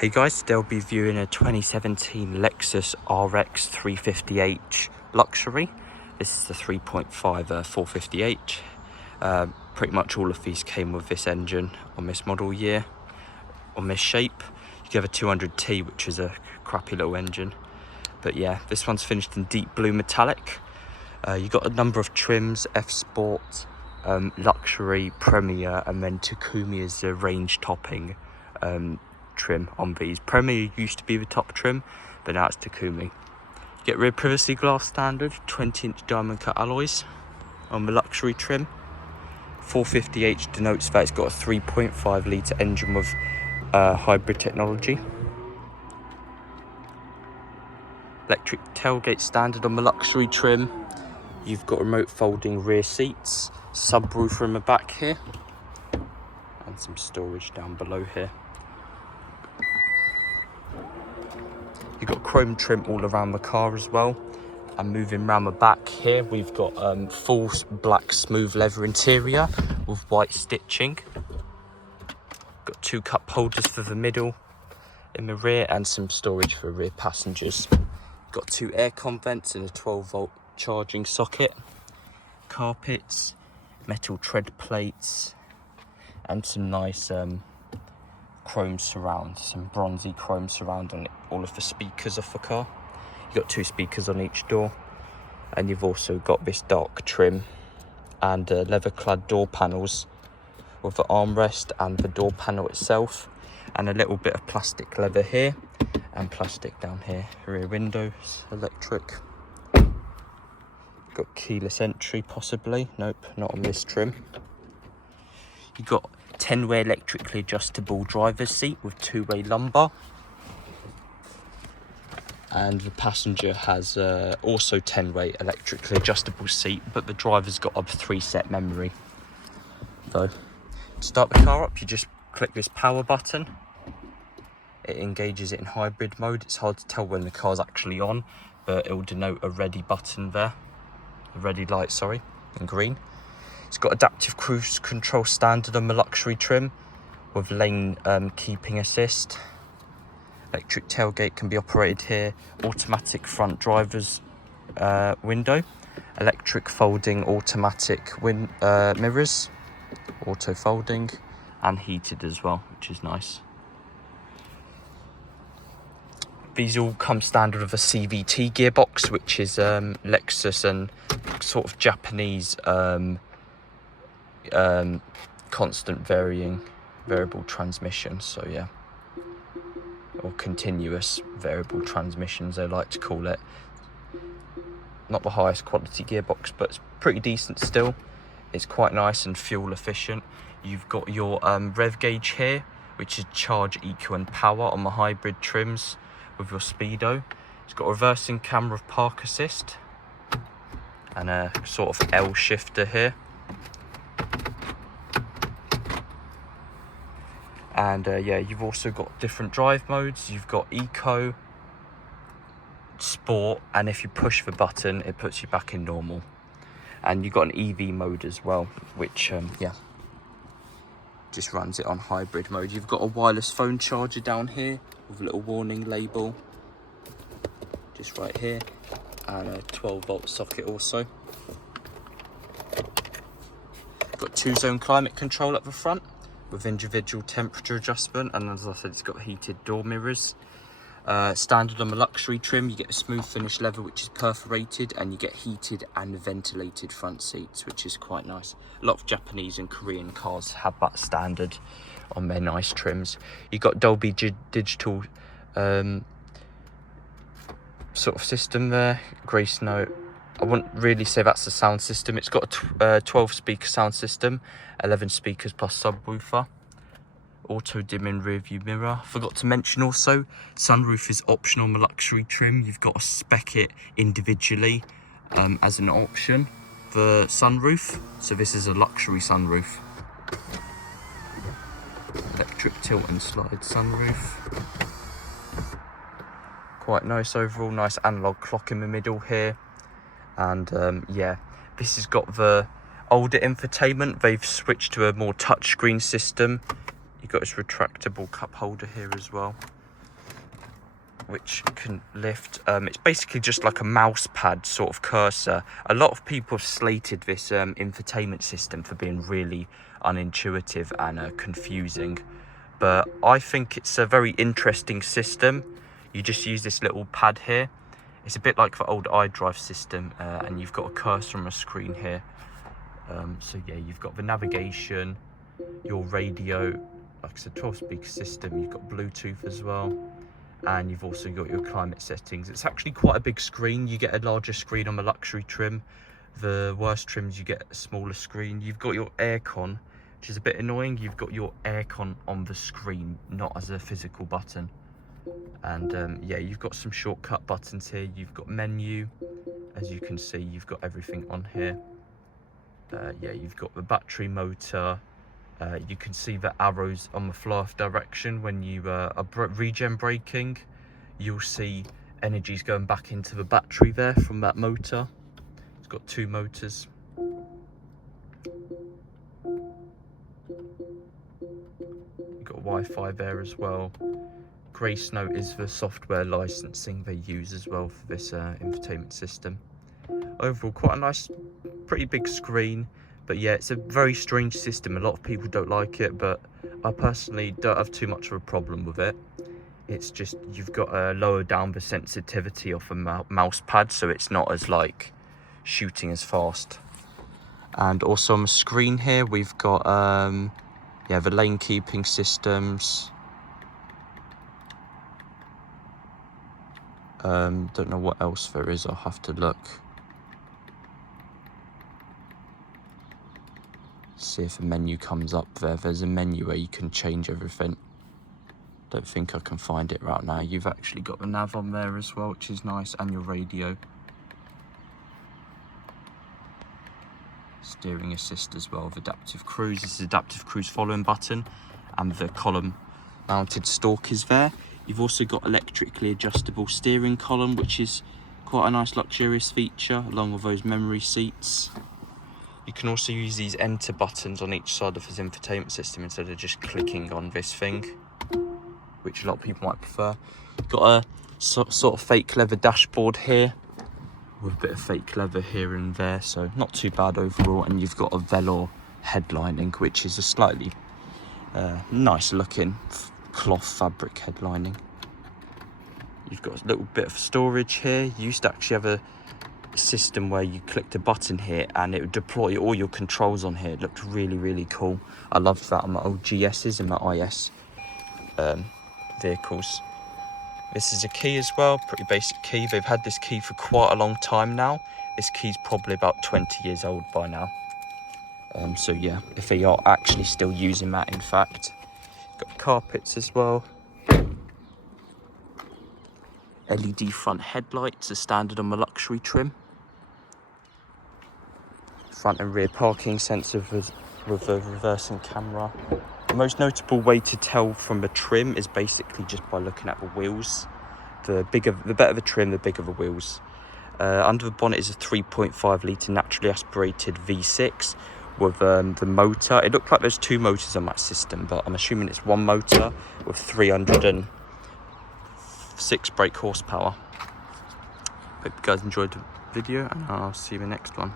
Hey guys, today I'll be viewing a 2017 Lexus RX 350h Luxury. This is the 3.5 450h. Pretty much all of these came with this engine on this model year, on this shape. You have a 200T, which is a crappy little engine. But yeah, this one's finished in deep blue metallic. You got a number of trims: F Sport, Luxury, Premier, and then Takumi is the range topping trim on these. Premier used to be the top trim, but now it's Takumi. You get rear privacy glass standard, 20-inch diamond cut alloys on the Luxury trim. 450h denotes that it's got a 3.5 litre engine with hybrid technology. Electric tailgate standard on the Luxury trim. You've got remote folding rear seats, subwoofer in the back here, and some storage down below here. You've got chrome trim all around the car as well. And moving around the back here, we've got full black smooth leather interior with white stitching. Got two cup holders for the middle in the rear and some storage for rear passengers. Got two aircon vents and a 12-volt charging socket. Carpets, metal tread plates, and some nice chrome surround, some bronzy chrome surround on all of the speakers of the car. You've got two speakers on each door, and you've also got this dark trim and leather clad door panels with the armrest and the door panel itself, and a little bit of plastic leather here and plastic down here. Rear windows, electric. Got keyless entry possibly, nope, not on this trim. You've got 10-way electrically adjustable driver's seat with 2-way lumbar. And the passenger has also 10-way electrically adjustable seat, but the driver's got a 3-set memory. So, to start the car up, you just click this power button. It engages it in hybrid mode. It's hard to tell when the car's actually on, but it will denote a ready button there. A ready light, sorry, in green. It's got adaptive cruise control standard on the Luxury trim with lane keeping assist. Electric tailgate can be operated here. Automatic front driver's window. Electric folding automatic mirrors. Auto folding and heated as well, which is nice. These all come standard with a CVT gearbox, which is Lexus and sort of Japanese constant variable transmission. So yeah, or continuous variable transmissions they like to call it. Not the highest quality gearbox, but it's pretty decent still. It's quite nice and fuel efficient. You've got your rev gauge here, which is charge, eco and power on the hybrid trims with your speedo. It's got a reversing camera with park assist and a sort of L shifter here. And yeah, you've also got different drive modes. You've got Eco, Sport, and if you push the button, it puts you back in normal. And you've got an EV mode as well, which, yeah, just runs it on hybrid mode. You've got a wireless phone charger down here with a little warning label, just right here, and a 12-volt socket also. Got 2-zone climate control at the front with individual temperature adjustment, and as I said, it's got heated door mirrors. Standard on the Luxury trim, you get a smooth finish leather which is perforated, and you get heated and ventilated front seats, which is quite nice. A lot of Japanese and Korean cars have that standard on their nice trims. You've got Dolby Digital sort of system there, Grace Note. I wouldn't really say that's the sound system. It's got a 12-speaker sound system, 11 speakers plus subwoofer. Auto dimming rear view mirror. Forgot to mention also, sunroof is optional on the Luxury trim. You've got to spec it individually as an option for sunroof. So this is a Luxury sunroof. Electric tilt and slide sunroof. Quite nice overall, nice analog clock in the middle here. And yeah, this has got the older infotainment. They've switched to a more touchscreen system. You've got this retractable cup holder here as well. which can lift. It's basically just like a mouse pad sort of cursor. A lot of people have slated this infotainment system for being really unintuitive and confusing, but I think it's a very interesting system. You just use this little pad here. It's a bit like the old iDrive system, and you've got a cursor on a screen here. So yeah, you've got the navigation, your radio, like I said, 12-speaker system. You've got Bluetooth as well, and you've also got your climate settings. It's actually quite a big screen. You get a larger screen on the luxury trim. The worst trims, you get a smaller screen. You've got your aircon, which is a bit annoying. You've got your aircon on the screen, not as a physical button. And yeah, you've got some shortcut buttons here. You've got menu, as you can see. You've got everything on here. Yeah, you've got the battery, motor. You can see the arrows on the flow-off direction. When you are regen braking, you'll see energy's going back into the battery there from that motor. It's got 2 motors. You've got Wi-Fi there as well. Grace Note is the software licensing they use as well for this infotainment system. Overall, quite a nice, pretty big screen. But yeah, it's a very strange system. A lot of people don't like it, but I personally don't have too much of a problem with it. It's just you've got to lower down the sensitivity of a mouse pad, so it's not as like shooting as fast. And also on the screen here, we've got yeah, the lane keeping systems. Don't know what else there is. I'll have to look. See if a menu comes up there. There's a menu where you can change everything. Don't think I can find it right now. You've actually got the nav on there as well, which is nice, and your radio. Steering assist as well with adaptive cruise. This is adaptive cruise following button, and the column mounted stalk is there. You've also got electrically adjustable steering column, which is quite a nice luxurious feature, along with those memory seats. You can also use these enter buttons on each side of his infotainment system instead of just clicking on this thing, which a lot of people might prefer. Got a sort of fake leather dashboard here with a bit of fake leather here and there, so not too bad overall. And you've got a velour headlining, which is a slightly nice looking cloth fabric headlining. You've got a little bit of storage here. You used to actually have a system where you clicked a button here and it would deploy all your controls on here. It looked really, really cool. I loved that on my old GS's and my IS vehicles. This is a key as well, pretty basic key. They've had this key for quite a long time now. This key's probably about 20 years old by now. So yeah, if they are actually still using that, in fact. Got carpets as well. LED front headlights are standard on the luxury trim. Front and rear parking sensor with a reversing camera. The most notable way to tell from the trim is basically just by looking at the wheels. The better the trim, the bigger the wheels. Under the bonnet is a 3.5 litre naturally aspirated V6 with the motor. It looked like there's 2 motors on that system, but I'm assuming it's 1 motor with 306 brake horsepower. Hope you guys enjoyed the video, and I'll see you in the next one.